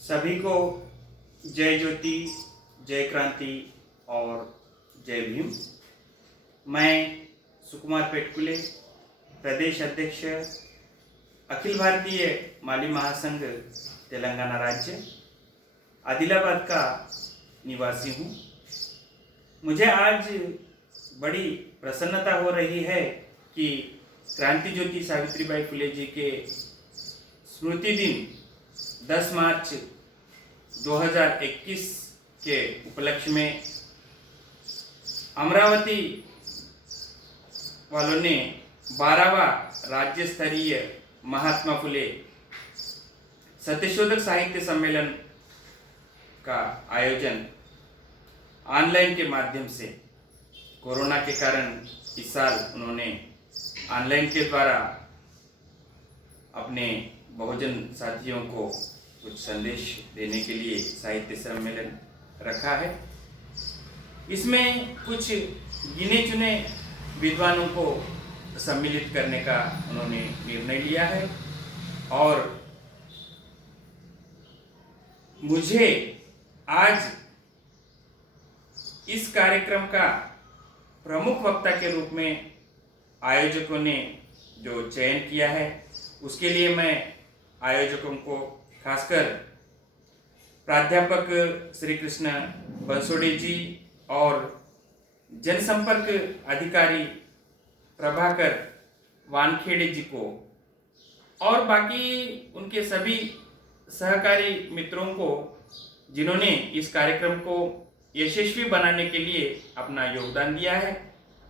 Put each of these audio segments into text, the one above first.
सभी को जय ज्योति, जय क्रांति और जय भीम। मैं सुकुमार पेटकुले, प्रदेश अध्यक्ष, अखिल भारतीय माली महासंघ तेलंगाना राज्य, आदिलाबाद का निवासी हूँ। मुझे आज बड़ी प्रसन्नता हो रही है कि क्रांति ज्योति सावित्रीबाई फुले जी के स्मृति दिन 10 मार्च 2021 के उपलक्ष्य में अमरावती वालों ने 12वां राज्य स्तरीय महात्मा फुले सत्यशोधक साहित्य सम्मेलन का आयोजन ऑनलाइन के माध्यम से, कोरोना के कारण इस साल उन्होंने ऑनलाइन के द्वारा अपने बहुजन साथियों को कुछ संदेश देने के लिए साहित्य सम्मेलन रखा है। इसमें कुछ गिने चुने विद्वानों को सम्मिलित करने का उन्होंने निर्णय लिया है और मुझे आज इस कार्यक्रम का प्रमुख वक्ता के रूप में आयोजकों ने जो चयन किया है, उसके लिए मैं आयोजकों को, खासकर प्राध्यापक श्री कृष्ण बंसोड़े जी और जनसंपर्क अधिकारी प्रभाकर वानखेड़े जी को और बाकी उनके सभी सहकारी मित्रों को, जिन्होंने इस कार्यक्रम को यशस्वी बनाने के लिए अपना योगदान दिया है,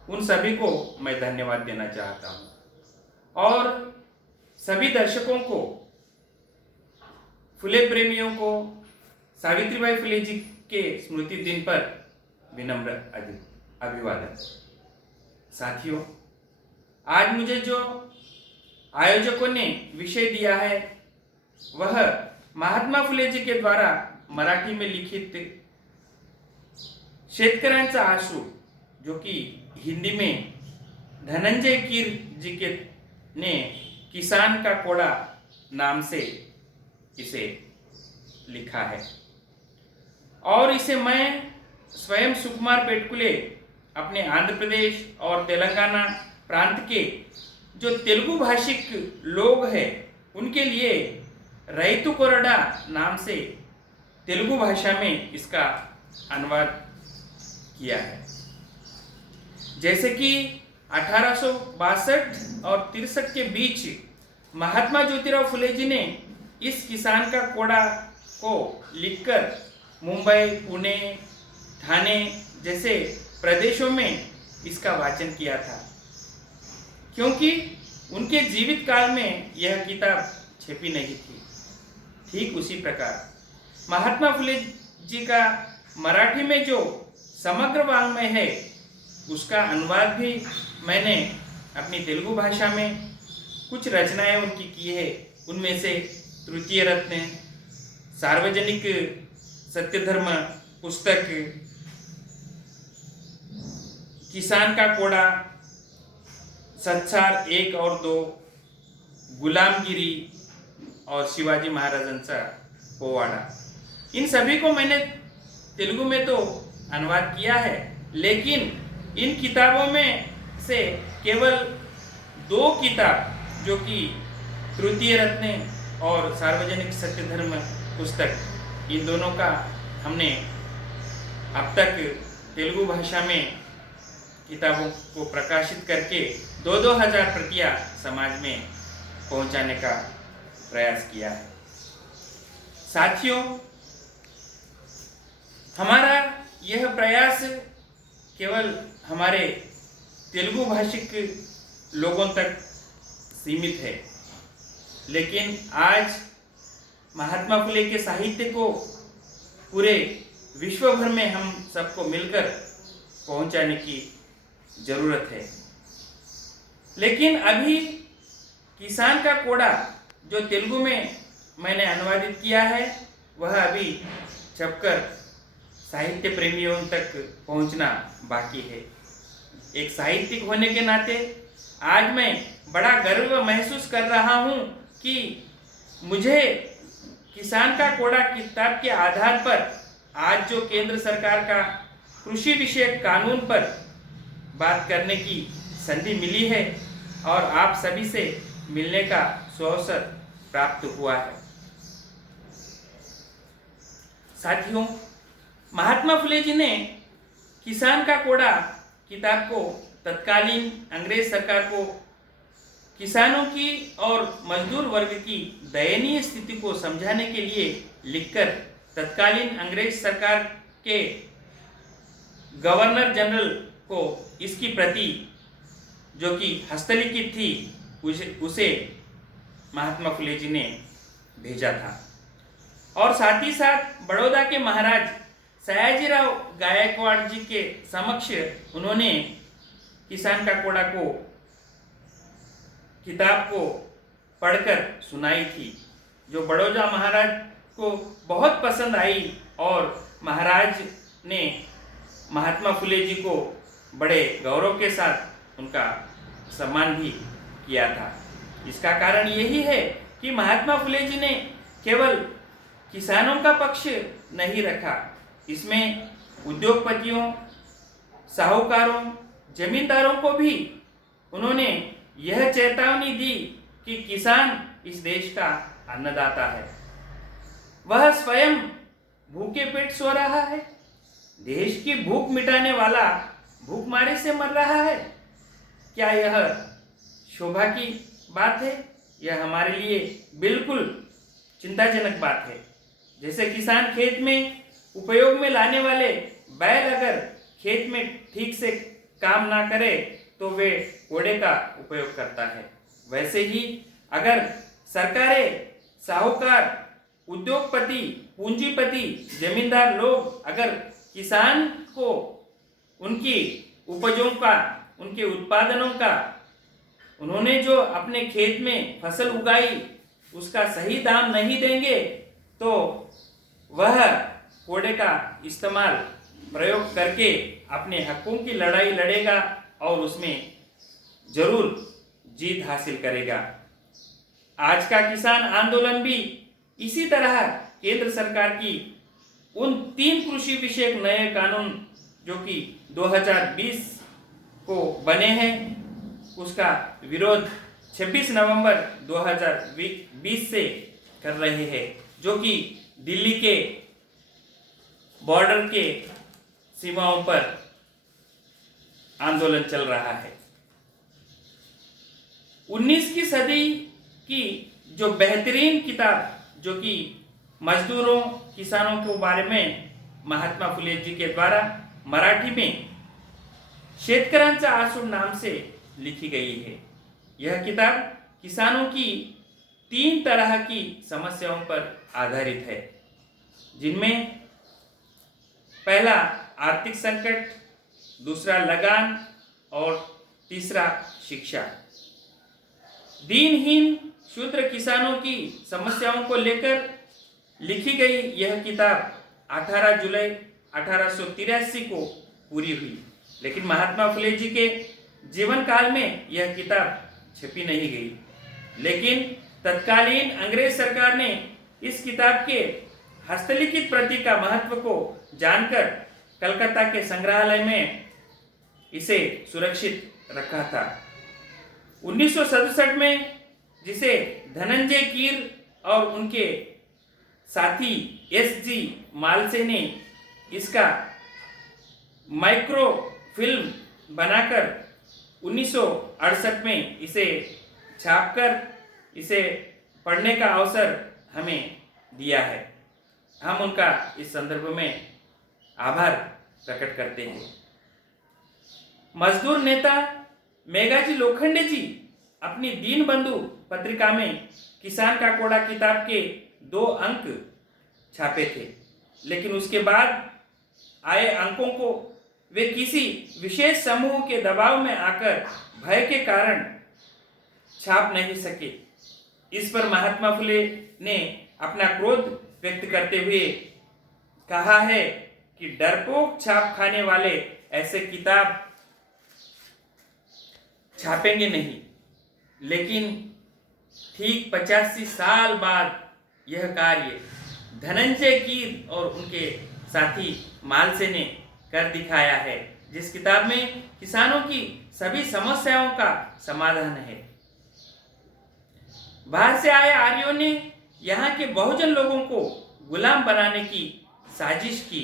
उन सभी को मैं धन्यवाद देना चाहता हूँ। और सभी दर्शकों को, फुले प्रेमियों को सावित्रीबाई फुले जी के स्मृति दिन पर विनम्र अभिवादन। साथियों, आज मुझे जो आयोजकों ने विषय दिया है वह महात्मा फुले जी के द्वारा मराठी में लिखित शेतकऱ्यांचा आशू, जो कि हिंदी में धनंजय कीर जी के ने किसान का कोड़ा नाम से इसे लिखा है और इसे मैं स्वयं सुकुमार पेटकुले अपने आंध्र प्रदेश और तेलंगाना प्रांत के जो तेलुगु भाषिक लोग हैं उनके लिए रैतु कोरडा नाम से तेलुगु भाषा में इसका अनुवाद किया है। जैसे कि 1862 और 63 के बीच महात्मा ज्योतिराव फुले जी ने इस किसान का कोड़ा को लिखकर मुंबई, पुणे, ठाणे जैसे प्रदेशों में इसका वाचन किया था, क्योंकि उनके जीवित काल में यह किताब छपी नहीं थी। ठीक उसी प्रकार महात्मा फुले जी का मराठी में जो समग्र वाङ्मय है, उसका अनुवाद भी मैंने अपनी तेलुगु भाषा में कुछ रचनाएं उनकी की है। उनमें से तृतीय रत्न, सार्वजनिक सत्यधर्म पुस्तक, किसान का कोड़ा, सत्सार 1 और 2, गुलामगिरी और शिवाजी महाराजांचा पोवाडा, इन सभी को मैंने तेलुगु में तो अनुवाद किया है, लेकिन इन किताबों में से केवल 2 किताब, जो कि तृतीय रत्न और सार्वजनिक सत्यधर्म पुस्तक, इन दोनों का हमने अब तक तेलुगु भाषा में किताबों को प्रकाशित करके 2-2 हजार प्रतियां समाज में पहुंचाने का प्रयास किया है। साथियों, हमारा यह प्रयास केवल हमारे तेलुगु भाषिक लोगों तक सीमित है, लेकिन आज महात्मा फुले के साहित्य को पूरे विश्व भर में हम सबको मिलकर पहुंचाने की जरूरत है। लेकिन अभी किसान का कोड़ा जो तेलुगु में मैंने अनुवादित किया है, वह अभी छपकर साहित्य प्रेमियों तक पहुंचना बाकी है। एक साहित्यिक होने के नाते आज मैं बड़ा गर्व महसूस कर रहा हूं कि मुझे किसान का कोड़ा किताब के आधार पर आज जो केंद्र सरकार का कृषि विषयक कानून पर बात करने की संधि मिली है और आप सभी से मिलने का सुअवसर प्राप्त हुआ है। साथियों, महात्मा फुले जी ने किसान का कोड़ा किताब को तत्कालीन अंग्रेज सरकार को किसानों की और मजदूर वर्ग की दयनीय स्थिति को समझाने के लिए लिखकर तत्कालीन अंग्रेज सरकार के गवर्नर जनरल को इसकी प्रति जो कि हस्तलिखित थी उसे महात्मा फुले जी ने भेजा था। और साथ ही साथ बड़ौदा के महाराज सयाजीराव गायकवाड़ जी के समक्ष उन्होंने किसान का कोड़ा को किताब को पढ़कर सुनाई थी, जो बड़ौदा महाराज को बहुत पसंद आई और महाराज ने महात्मा फुले जी को बड़े गौरव के साथ उनका सम्मान भी किया था। इसका कारण यही है कि महात्मा फुले जी ने केवल किसानों का पक्ष नहीं रखा, इसमें उद्योगपतियों, साहूकारों, जमींदारों को भी उन्होंने यह चेतावनी दी कि किसान इस देश का अन्नदाता है, वह स्वयं भूखे पेट सो रहा है, देश की भूख मिटाने वाला भूखमारी से मर रहा है। क्या यह शोभा की बात है? यह हमारे लिए बिल्कुल चिंताजनक बात है। जैसे किसान खेत में उपयोग में लाने वाले बैल अगर खेत में ठीक से काम ना करे तो वे कोड़े का उपयोग करता है, वैसे ही अगर सरकारें, साहूकार, उद्योगपति, पूंजीपति, जमींदार लोग अगर किसान को उनकी उपजों का, उनके उत्पादनों का, उन्होंने जो अपने खेत में फसल उगाई उसका सही दाम नहीं देंगे तो वह कोड़े का इस्तेमाल प्रयोग करके अपने हकों की लड़ाई लड़ेगा और उसमें जरूर जीत हासिल करेगा। आज का किसान आंदोलन भी इसी तरह केंद्र सरकार की उन 3 कृषि विषयक नए कानून जो कि 2020 को बने हैं उसका विरोध 26 नवंबर 2020 से कर रहे हैं, जो कि दिल्ली के बॉर्डर के सीमाओं पर आंदोलन चल रहा है। 19वीं सदी की जो बेहतरीन किताब जो कि मजदूरों, किसानों के बारे में महात्मा फुले जी के द्वारा मराठी में शेतकऱ्यांचा आसूड नाम से लिखी गई है। यह किताब किसानों की 3 तरह की समस्याओं पर आधारित है, जिनमें पहला आर्थिक संकट, दूसरा लगान और तीसरा शिक्षा। दीनहीन शूद्र किसानों की समस्याओं को लेकर लिखी गई यह किताब 18 जुलाई 1883 को पूरी हुई, लेकिन महात्मा फुले जी के जीवन काल में यह किताब छपी नहीं गई। लेकिन तत्कालीन अंग्रेज सरकार ने इस किताब के हस्तलिखित प्रति का महत्व को जानकर कलकत्ता के संग्रहालय में इसे सुरक्षित रखा था। 1967 में जिसे धनंजय कीर और उनके साथी एस.जी. मालसे ने इसका माइक्रो फिल्म बनाकर 1968 में इसे छापकर इसे पढ़ने का अवसर हमें दिया है। हम उनका इस संदर्भ में आभार प्रकट करते हैं। मजदूर नेता मेघाजी लोखंडे जी अपनी दीनबंधु पत्रिका में किसान का कोड़ा किताब के 2 अंक छापे थे, लेकिन उसके बाद आए अंकों को वे किसी विशेष समूह के दबाव में आकर भय के कारण छाप नहीं सके। इस पर महात्मा फुले ने अपना क्रोध व्यक्त करते हुए कहा है कि डरपोक छाप खाने वाले ऐसे किताब छापेंगे नहीं, लेकिन ठीक 85 साल बाद यह कार्य धनंजय कीर और उनके साथी मालसे ने कर दिखाया है, जिस किताब में किसानों की सभी समस्याओं का समाधान है। बाहर से आए आर्यों ने यहाँ के बहुजन लोगों को गुलाम बनाने की साजिश की,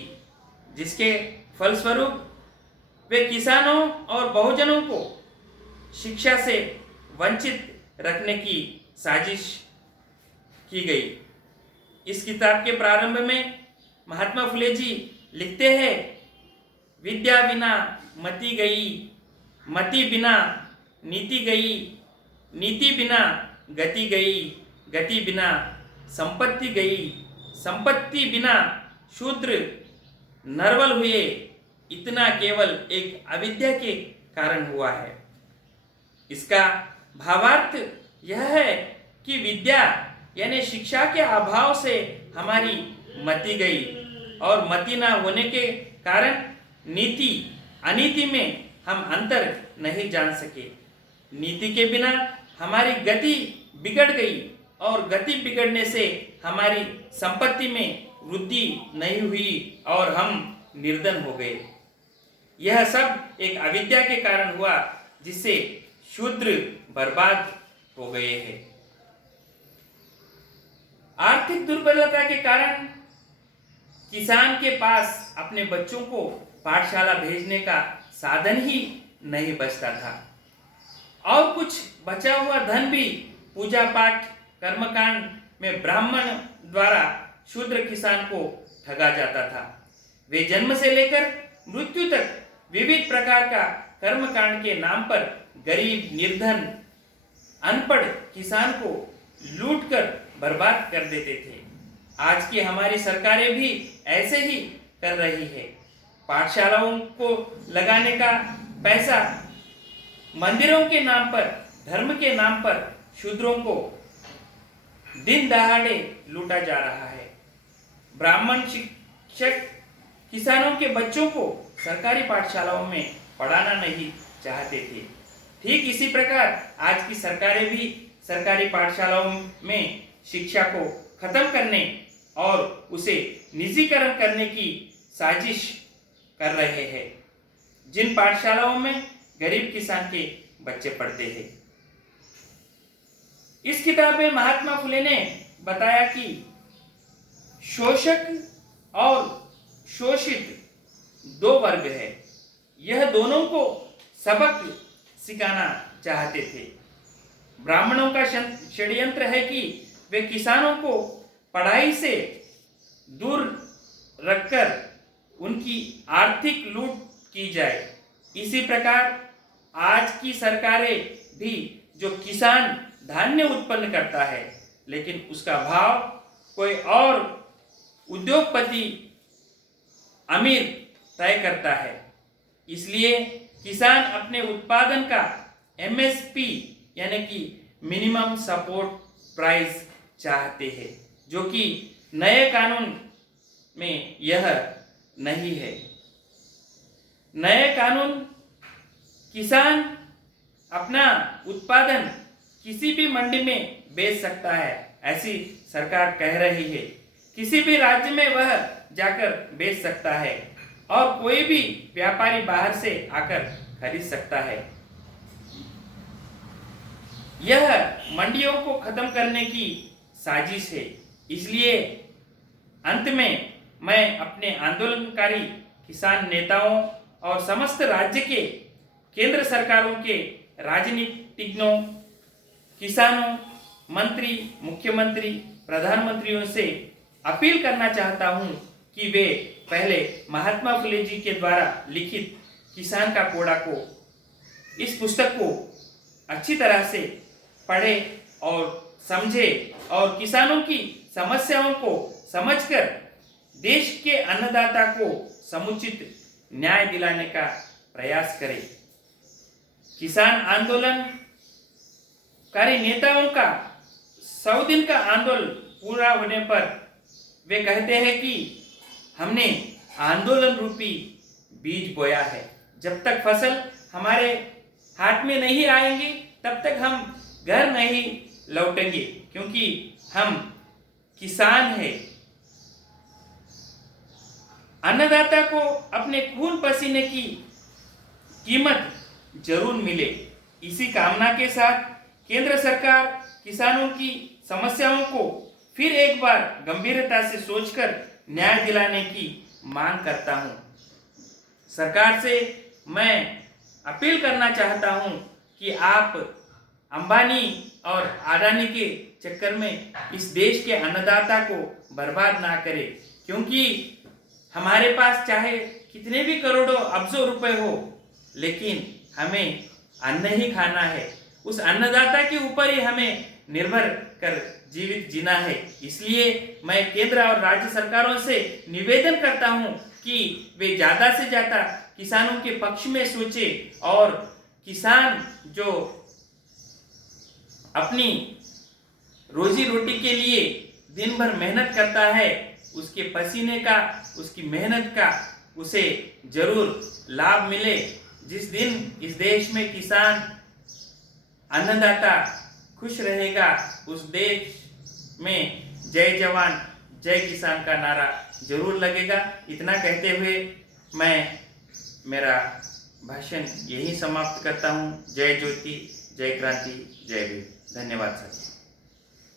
जिसके फलस्वरूप वे किसानों और बहुजनों को शिक्षा से वंचित रखने की साजिश की गई। इस किताब के प्रारंभ में महात्मा फुले जी लिखते हैं, विद्या बिना मति गई, मति बिना नीति गई, नीति बिना गति गई, गति बिना संपत्ति गई, संपत्ति बिना शूद्र नरवल हुए। इतना केवल एक अविद्या के कारण हुआ है। इसका भावार्थ यह है कि विद्या यानी शिक्षा के अभाव से हमारी मति गई और मति न होने के कारण नीति अनीति में हम अंतर नहीं जान सके। नीति के बिना हमारी गति बिगड़ गई और गति बिगड़ने से हमारी संपत्ति में वृद्धि नहीं हुई और हम निर्धन हो गए। यह सब एक अविद्या के कारण हुआ, जिससे शूद्र बर्बाद हो गए हैं। आर्थिक दुर्बलता के कारण किसान के पास अपने बच्चों को पाठशाला भेजने का साधन ही नहीं बचता था और कुछ बचा हुआ धन भी पूजा पाठ कर्मकांड में ब्राह्मण द्वारा शूद्र किसान को ठगा जाता था। वे जन्म से लेकर मृत्यु तक विविध प्रकार का कर्मकांड के नाम पर गरीब निर्धन अनपढ़ किसान को लूटकर बर्बाद कर देते थे। आज की हमारी सरकारें भी ऐसे ही कर रही है। पाठशालाओं को लगाने का पैसा मंदिरों के नाम पर, धर्म के नाम पर शूद्रों को दिन दहाड़े लूटा जा रहा है। ब्राह्मण शिक्षक किसानों के बच्चों को सरकारी पाठशालाओं में पढ़ाना नहीं चाहते थे। ठीक इसी प्रकार आज की सरकारें भी सरकारी पाठशालाओं में शिक्षा को खत्म करने और उसे निजीकरण करने की साजिश कर रहे हैं। जिन पाठशालाओं में गरीब किसान के बच्चे पढ़ते हैं। इस किताब में महात्मा फुले ने बताया कि शोषक और शोषित दो वर्ग है। यह दोनों को सबक सिखाना चाहते थे। ब्राह्मणों का षड्यंत्र है कि वे किसानों को पढ़ाई से दूर रखकर उनकी आर्थिक लूट की जाए। इसी प्रकार आज की सरकारें भी, जो किसान धान्य उत्पन्न करता है लेकिन उसका भाव कोई और उद्योगपति अमीर तय करता है, इसलिए किसान अपने उत्पादन का एमएसपी यानी कि मिनिमम सपोर्ट प्राइस चाहते हैं, जो कि नए कानून में यह नहीं है। नए कानून किसान अपना उत्पादन किसी भी मंडी में बेच सकता है, ऐसी सरकार कह रही है। किसी भी राज्य में वह जाकर बेच सकता है और कोई भी व्यापारी बाहर से आकर खरीद सकता है। यह मंडियों को खत्म करने की साजिश है। इसलिए अंत में मैं अपने आंदोलनकारी किसान नेताओं और समस्त राज्य के केंद्र सरकारों के राजनीतिज्ञों, किसानों, मंत्री, मुख्यमंत्री, प्रधानमंत्रियों से अपील करना चाहता हूं कि वे पहले महात्मा फुले जी के द्वारा लिखित किसान का कोड़ा को, इस पुस्तक को अच्छी तरह से पढ़े और समझे और किसानों की समस्याओं को समझकर देश के अन्नदाता को समुचित न्याय दिलाने का प्रयास करें। किसान आंदोलनकारी नेताओं का 100 दिन का आंदोलन पूरा होने पर वे कहते हैं कि हमने आंदोलन रूपी बीज बोया है। जब तक फसल हमारे हाथ में नहीं आएंगी तब तक हम घर नहीं लौटेंगे, क्योंकि हम किसान है। अन्नदाता को अपने खून पसीने की कीमत जरूर मिले। इसी कामना के साथ केंद्र सरकार किसानों की समस्याओं को फिर एक बार गंभीरता से सोचकर न्याय दिलाने की मांग करता हूं। सरकार से मैं अपील करना चाहता हूं कि आप अंबानी और अडानी के चक्कर में इस देश के अन्नदाता को बर्बाद ना करें, क्योंकि हमारे पास चाहे कितने भी करोड़ों अरबों रुपए हो, लेकिन हमें अन्न ही खाना है। उस अन्नदाता के ऊपर ही हमें निर्भर कर जीवित जीना है। इसलिए मैं केंद्र और राज्य सरकारों से निवेदन करता हूं कि वे ज़्यादा से ज़्यादा किसानों के पक्ष में सोचे और किसान जो अपनी रोजी रोटी के लिए दिन भर मेहनत करता है, उसके पसीने का, उसकी मेहनत का उसे जरूर लाभ मिले। जिस दिन इस देश में किसान अन्नदाता खुश रहेगा, उस देश में जय जवान जय किसान का नारा जरूर लगेगा। इतना कहते हुए मैं मेरा भाषण यही समाप्त करता हूँ। जय ज्योति, जय क्रांति, जय वीर। धन्यवाद सर।